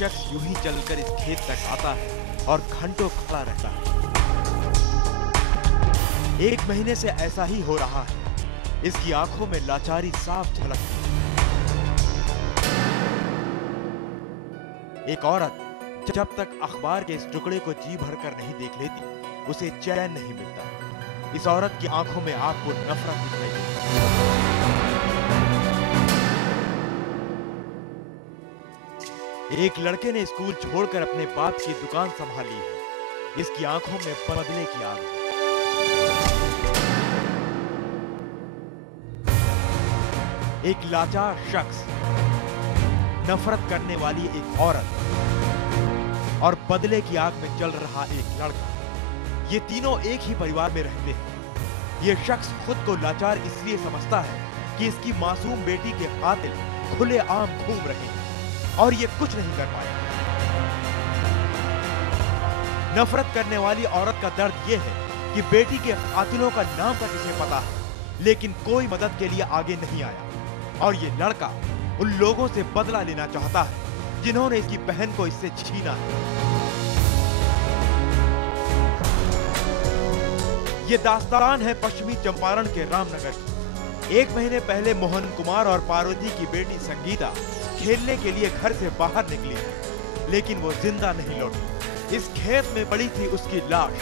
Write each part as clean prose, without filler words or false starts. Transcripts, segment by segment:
शख्स यूं ही चलकर इस खेत तक आता है और घंटों खड़ा रहता है। 1 महीने से ऐसा ही हो रहा है। इसकी आंखों में लाचारी साफ झलकती है। एक औरत जब तक अखबार के इस टुकड़े को जी भरकर नहीं देख लेती, उसे चैन नहीं मिलता। इस औरत की आंखों में आपको नफरत दिखाई देती। एक लड़के ने स्कूल छोड़कर अपने बाप की दुकान संभाली है। इसकी आंखों में बदले की आग है। एक लाचार शख्स, नफरत करने वाली एक औरत और बदले की आग में जल रहा एक लड़का, ये तीनों एक ही परिवार में रहते हैं। ये शख्स खुद को लाचार इसलिए समझता है कि इसकी मासूम बेटी के कातिल खुलेआम घूम रहे हैं और ये कुछ नहीं कर पाए। नफरत करने वाली औरत का दर्द यह है कि बेटी के कातिलों का नाम तक इसे पता है, लेकिन कोई मदद के लिए आगे नहीं आया। और ये लड़का उन लोगों से बदला लेना चाहता है जिन्होंने इसकी बहन को इससे छीना है। ये दास्तान है पश्चिमी चंपारण के रामनगर की। 1 महीने पहले मोहन कुमार और पार्वती की बेटी संगीता खेलने के लिए घर से बाहर निकली, लेकिन वो जिंदा नहीं लौटी। इस खेत में पड़ी थी उसकी लाश।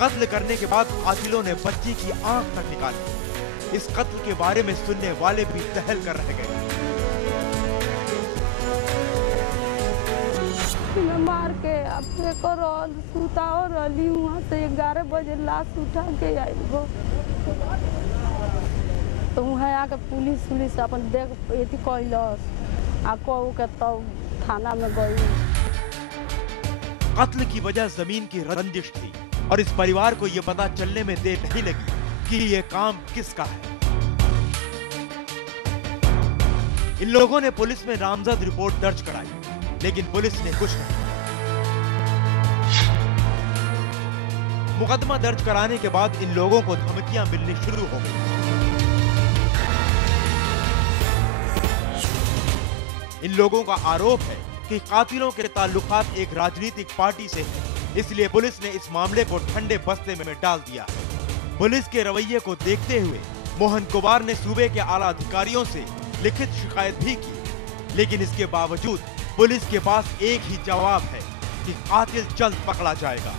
कत्ल करने के बाद कातिलों ने बच्ची की आंख तक निकाली। इस कत्ल के बारे में सुनने वाले भी टहल कर रह गए। मार के अपने को सूता और अली वहाँ से 11 बजे लाश उठा के आई वो, तो वहाँ आके पुलिस अपन देख एती कैलस आको के तब थाना में गई। कत्ल की वजह जमीन की रंजिश थी और इस परिवार को यह पता चलने में देर नहीं लगी कि यह काम किसका है। इन लोगों ने पुलिस में नामजद रिपोर्ट दर्ज कराई, लेकिन पुलिस ने कुछ नहीं। मुकदमा दर्ज कराने के बाद इन लोगों को धमकियां मिलनी शुरू हो गई। इन लोगों का आरोप है कि कातिलों के ताल्लुकात एक राजनीतिक पार्टी से है, इसलिए पुलिस ने इस मामले को ठंडे बस्ते में डाल दिया। पुलिस के रवैये को देखते हुए मोहन कुमार ने सूबे के आला अधिकारियों से लिखित शिकायत भी की, लेकिन इसके बावजूद पुलिस के पास एक ही जवाब है कि कातिल जल्द पकड़ा जाएगा।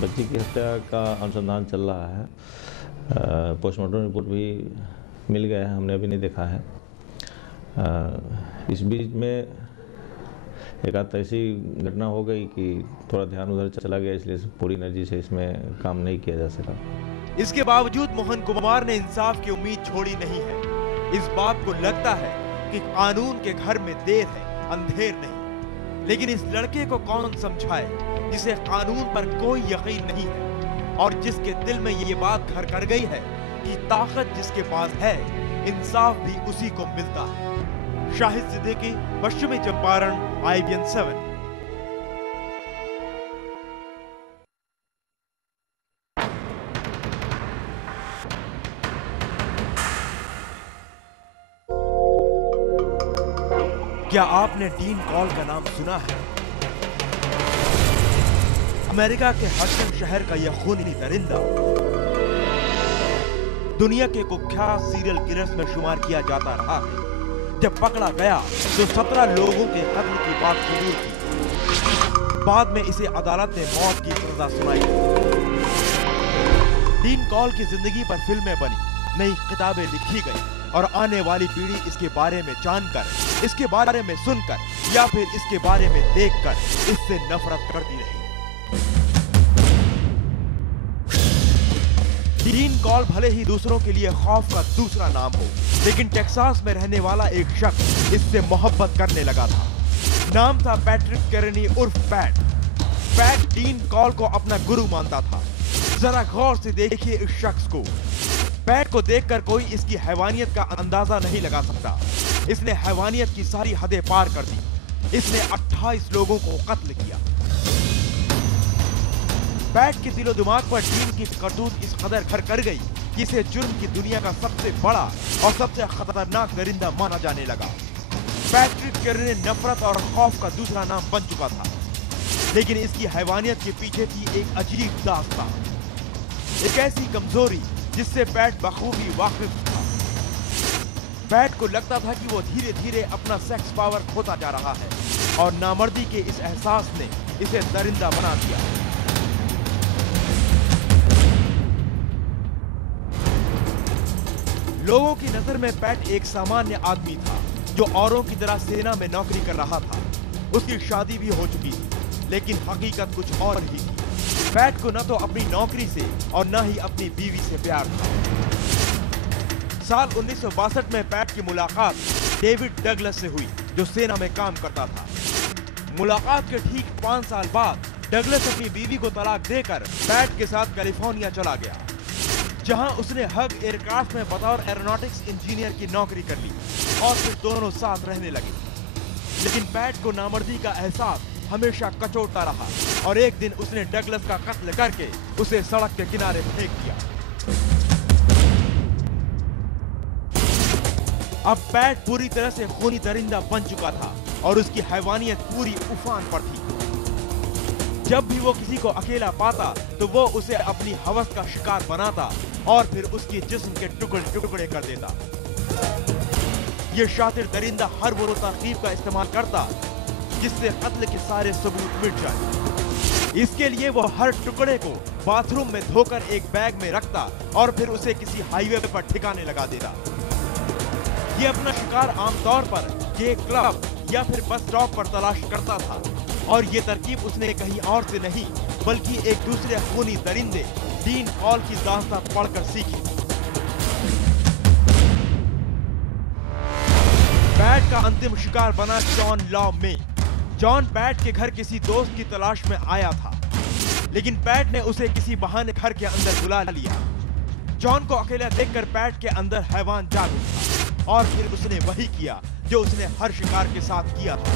बच्ची की हत्या का अनुसंधान चल रहा है। पोस्टमार्टम रिपोर्ट भी मिल गया है, हमने अभी नहीं देखा है। इस बीच में एक आध ऐसी घटना हो गई कि थोड़ा ध्यान उधर चला गया, इसलिए पूरी एनर्जी से इसमें काम नहीं किया जा सका। इसके बावजूद मोहन कुमार ने इंसाफ की उम्मीद छोड़ी नहीं है। इस बात को लगता है कि कानून के घर में देर है, अंधेर नहीं। लेकिन इस लड़के को कौन समझाए जिसे कानून पर कोई यकीन नहीं है और जिसके दिल में ये बात घर कर गई है कि ताकत जिसके पास है, इंसाफ भी उसी को मिलता है। शाहिद सिद्दीकी, पश्चिमी चंपारण, IBN 7। क्या आपने डीन कॉल का नाम सुना है? अमेरिका के हडसन शहर का यह खूनी दरिंदा दुनिया के कुख्यात सीरियल किलर्स में शुमार किया जाता रहा है। जब पकड़ा गया तो 17 लोगों के कत्ल की बात कबूल की। बाद में इसे अदालत ने मौत की सजा सुनाई। डीन कॉल की जिंदगी पर फिल्में बनी, नई किताबें लिखी गई और आने वाली पीढ़ी इसके बारे में जानकर, इसके बारे में सुनकर या फिर इसके बारे में देखकर इससे नफरत करती रही। डीन कॉल भले ही दूसरों के लिए खौफ का दूसरा नाम हो, लेकिन टेक्सास में रहने वाला एक शख्स इससे मोहब्बत करने लगा था। नाम था पैट्रिक केरनी उर्फ पैट। पैट डीन कॉल को अपना गुरु मानता था। जरा गौर से देखिए इस शख्स को। पैट को देखकर कोई इसकी हैवानियत का अंदाजा नहीं लगा सकता। इसने हैवानियत की सारी हदें पार कर दी। इसने 28 लोगों को कत्ल किया। पैट के दिलो दिमाग पर डीन की करतूत इस कदर घर कर गई कि इसे जुर्म की दुनिया का सबसे बड़ा और सबसे खतरनाक दरिंदा माना जाने लगा। पैट्रिक केरनी नफरत और खौफ का दूसरा नाम बन चुका था, लेकिन इसकी हैवानियत के पीछे थी एक अजीब दास्तां, एक ऐसी कमजोरी जिससे पैट बखूबी वाकिफ था। पैट को लगता था कि वो धीरे धीरे अपना सेक्स पावर खोता जा रहा है और नामर्दी के इस एहसास ने इसे दरिंदा बना दिया। लोगों की नजर में पैट एक सामान्य आदमी था जो औरों की तरह सेना में नौकरी कर रहा था। उसकी शादी भी हो चुकी थी, लेकिन हकीकत कुछ और ही थी। पैट को न तो अपनी नौकरी से और न ही अपनी बीवी से प्यार था। साल 1962 में पैट की मुलाकात डेविड डगलस से हुई, जो सेना में काम करता था। मुलाकात के ठीक 5 साल बाद डगलस अपनी बीवी को तलाक देकर पैट के साथ कैलिफोर्निया चला गया, जहां उसने हग एयरक्राफ्ट में बतौर एरोनॉटिक्स इंजीनियर की नौकरी कर ली और फिर दोनों साथ रहने लगे। लेकिन पैट को नामर्दी का एहसास हमेशा कचोटता रहा और एक दिन उसने डगलस का कत्ल करके उसे सड़क के किनारे फेंक दिया। अब पैट पूरी तरह से खूनी दरिंदा बन चुका था और उसकी हैवानियत पूरी उफान पर थी। जब भी वो किसी को अकेला पाता तो वो उसे अपनी हवस का शिकार बनाता और फिर उसकी जिस्म के टुकड़े टुकड़े कर देता। ये शातिर दरिंदा हर वो तरकीब का इस्तेमाल करता जिससे कत्ल के सारे सबूत मिट जाए। इसके लिए वो हर टुकड़े को बाथरूम में धोकर एक बैग में रखता और फिर उसे किसी हाईवे पर ठिकाने लगा देता। ये अपना शिकार आमतौर पर एक क्लब या फिर बस स्टॉप पर तलाश करता था और ये तरकीब उसने कहीं और से नहीं बल्कि एक दूसरे खूनी दरिंदे डीन कॉल की दास्तां पढ़कर सीखी। पैट का अंतिम शिकार बना जॉन लॉ में। जॉन पैट के घर किसी दोस्त की तलाश में आया था, लेकिन पैट ने उसे किसी बहाने घर के अंदर बुला लिया। जॉन को अकेला देखकर पैट के अंदर हैवान जाग उठा और फिर उसने वही किया जो उसने हर शिकार के साथ किया था।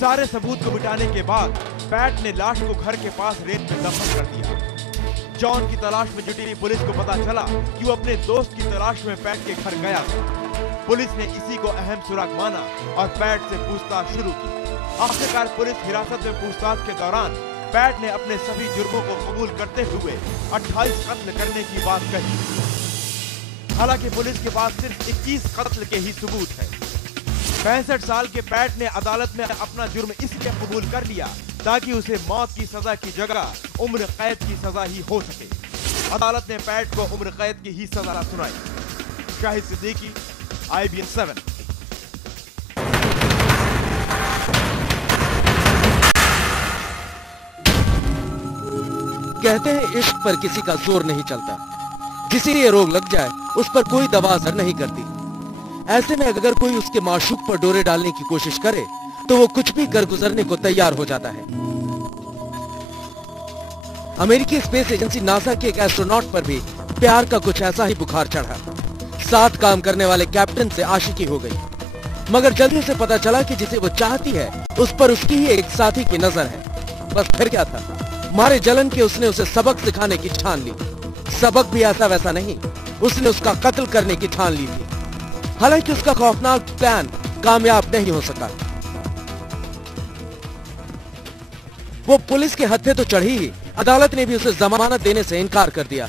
सारे सबूत को मिटाने के बाद पैट ने लाश को घर के पास रेत में दफन कर दिया। जॉन की तलाश में जुटी पुलिस को पता चला कि वो अपने दोस्त की तलाश में पैट के घर गया था। पुलिस ने इसी को अहम सुराग माना और पैट से पूछताछ शुरू की। आखिरकार पुलिस हिरासत में पूछताछ के दौरान पैट ने अपने सभी जुर्मों को कबूल करते हुए 28 कत्ल करने की बात कही। हालांकि पुलिस के पास सिर्फ 21 कत्ल के ही सबूत है। 65 साल के पैट ने अदालत में अपना जुर्म इसलिए कबूल कर लिया ताकि उसे मौत की सजा की जगह उम्र कैद की सजा ही हो सके। अदालत ने पैट को उम्र कैद की ही सजा सुनाई। शाहिद सिद्दीकी, IBN 7। कहते हैं इश्क पर किसी का जोर नहीं चलता, जिसे ये रोग लग जाए उस पर कोई दवा असर नहीं करती। ऐसे में अगर कोई उसके माशूक पर डोरे डालने की कोशिश करे तो वो कुछ भी कर गुजरने को तैयार हो जाता है। अमेरिकी स्पेस एजेंसी नासा के एक एस्ट्रोनॉट पर भी प्यार का कुछ ऐसा ही बुखार चढ़ा। साथ काम करने वाले कैप्टन से आशिकी हो गई, मगर जल्दी से पता चला कि जिसे वो चाहती है उस पर उसकी ही एक साथी की नजर है। बस फिर क्या था, मारे जलन के उसने उसे सबक सिखाने की ठान ली। सबक भी ऐसा वैसा नहीं, उसने उसका कत्ल करने की ठान ली थी। हालांकि उसका खौफनाक प्लान कामयाब नहीं हो सका। वो पुलिस के हत्थे तो चढ़ी ही, अदालत ने भी उसे जमानत देने से इनकार कर दिया।